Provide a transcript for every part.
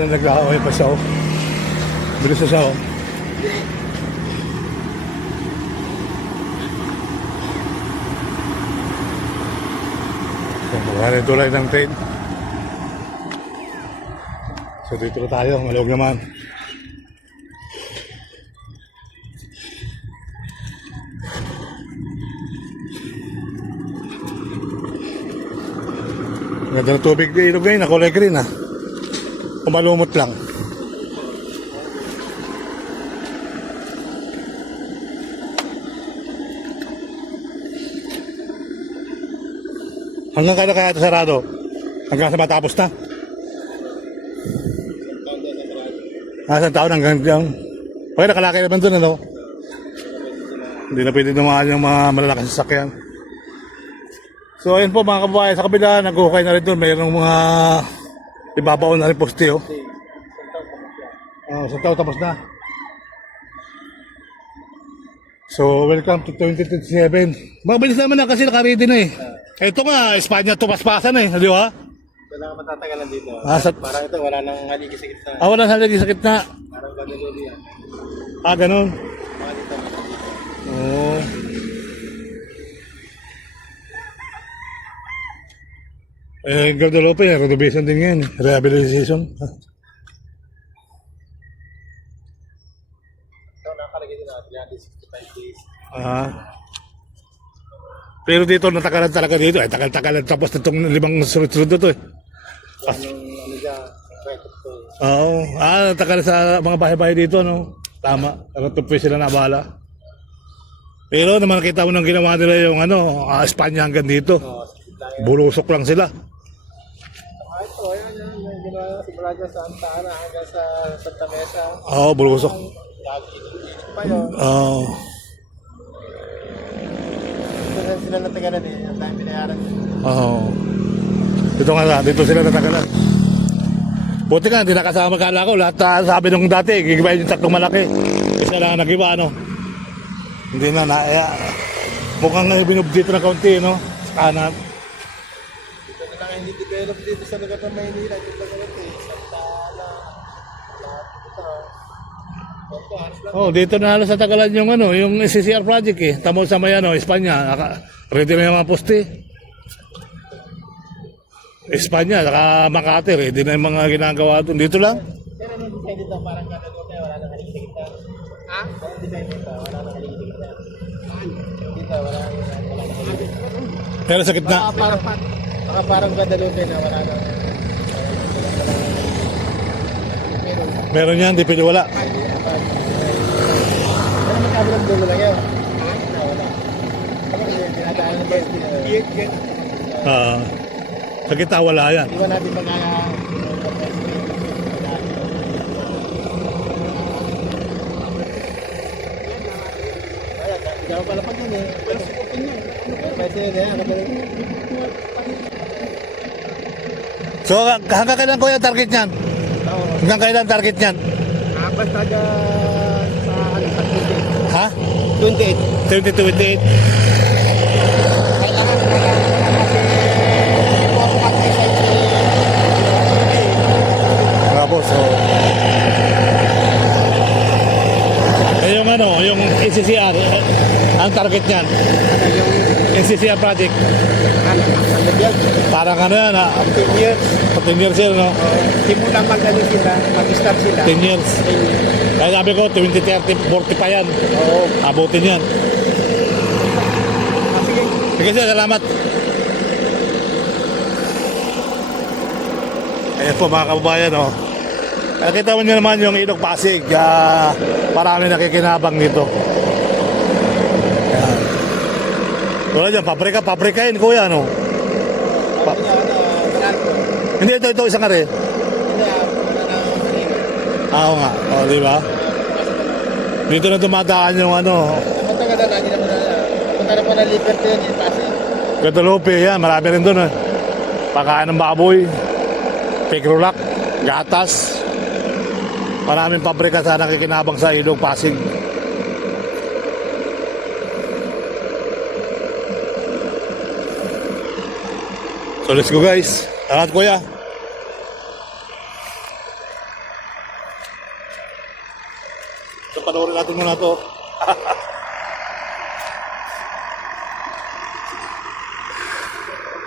Nag-aaway pa siya, oh. Bilis na siya, oh. Maraming tulay ng train. So dito na tayo, malawag naman. Ganda ng tubig na ilog ngayon, nakulay green, ha. Kumalumot lang. Hanggang kailan kaya ito sarado? Hanggang sa matapos na? Isang taon hanggang dyan. Okay, nakalakay naman dun, ano? Hindi na pwede dumaan yung mga malalaking sasakyan. So ayun po mga kababayan, sa kabila nag-ukay na rin doon, mayroong mga ibabaon na rin poste, oh. Isang taon tapos na. So welcome to 2027. Mabilis naman na kasi nakaready na, eh. Ito nga, Espanya tupaspasan, eh, di ba? Wala ka matatagalan dito. Parang ito, wala nang haligi sa gitna. Wala nang haligi sa gitna. Parang Guadalupe yan. Ganun. Mga dito. Oo. Guadalupe, renovation din ngayon. Rehabilitation. So, nakalagay din natin 65 days. Pero dito, natakalan talaga dito. Tagal-tagalan tapos itong 5 sunod-sunod na ito, eh. Yung ano dyan, record ko. Oo. Natakalan sa mga bahay-bahay dito, no? Tama. Ratupoy sila na bala. Pero naman nakita mo nang ginawa nila yung Espanya hanggang dito. Bulusok lang sila. Ito, ayan, yung ginawa simula dyan sa Santa Ana hanggang sa Santa Mesa. Oo, bulusok. Dito pa yun. Oo. Sila natagalan eh, ang dahil binayaran yun. Oo. Dito sila natagalan. Buti nga, hindi nakasama kala ko. Lahat sabi nung dati, gigibayin yung tatlong malaki. Isa lang nagiba, ano. Hindi na, mukhang binubdito na kaunti, no? Sa kanan. Dito na lang hindi develop dito sa lugar ng Maynila. Ito pa ganito eh, Santa Ana. Lahat ito. Oh, dito na halos sa Tagalan yung yung SCCR project, eh. Tamo sa may Espanya. Ready na yung mga poste. Espanya, saka Makati, ready na yung mga ginagawa doon. Dito lang. Pero yung design dito parang Guadalupe, wala nang haligi sa gitna. Yung design dito, wala nang haligi sa gitna. Dito, wala nang haligi. Pero sa gitna. Parang Guadalupe na wala nang. Meron yan, di pwede wala. Pero magkabilang dulo lang yun. Wala. Dinadaan ng bus. Sa gitna wala yan. Iwan natin mga Ikaw pala pag yun eh. So hanggang kailan ko yung target niyan? Hanggang kailan target niyan? Basta sa sa 28. Ha? 28. 2028. Kailangan Tapos, yung SCCR, ang target niyan? SCCR project. Parang yan, 10 years. 10 years yun, no? Simulang mag-start sila. 10 years. Kaya sabi ko, 2030, 40 pa yan. Oo. Abutin yan. Sige. Sige sir, salamat. Ayan po mga kababayan, oh. Nakita mo nyo naman yung Ilog Pasig. Marami nakikinabang dito. Ayan. Wala dyan, pabrika yun, kuya, no? Hindi, ito isang kare. Oo nga, di ba? Dito na dumadaan yung Punta na po na Liberty yun, yung Pasig. Guadalupe, yan, marami rin doon, eh. Pagkain ng baboy, pikrulak, gatas. Maraming pabrika sa nakikinabang sa Ilog Pasig. So let's go guys. Salamat kuya. So panoorin natin muna to.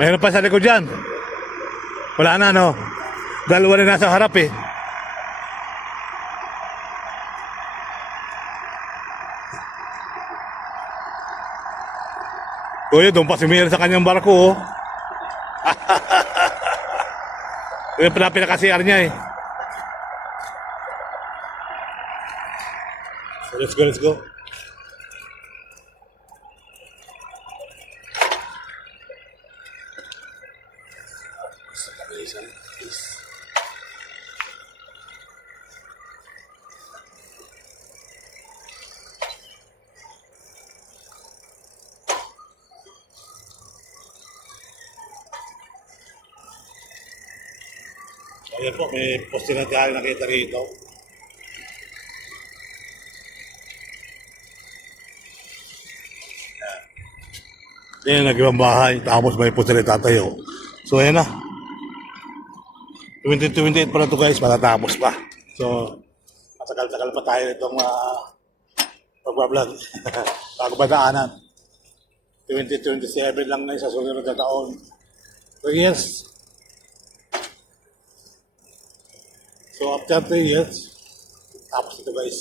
Mayroon pa sa likod dyan. Wala na, no? Dalawa na nasa harap eh. Kuya, doon pa si Mayor sa kanyang barko, oh. Yung pala pinaka-CR niya, eh. So, let's go, let's go. Ayan po, may poste na tayo nakita rito. Ayan, nag-ibang bahay, tapos may poste na tatayo. So ayan na. 2028 pa na ito guys, matatapos pa. So, matagal-tagal pa tayo itong pagbablog. Bago pa daanan. 2027 lang na sa susunod na taon. So yes. So after 3 years, tapos ito guys.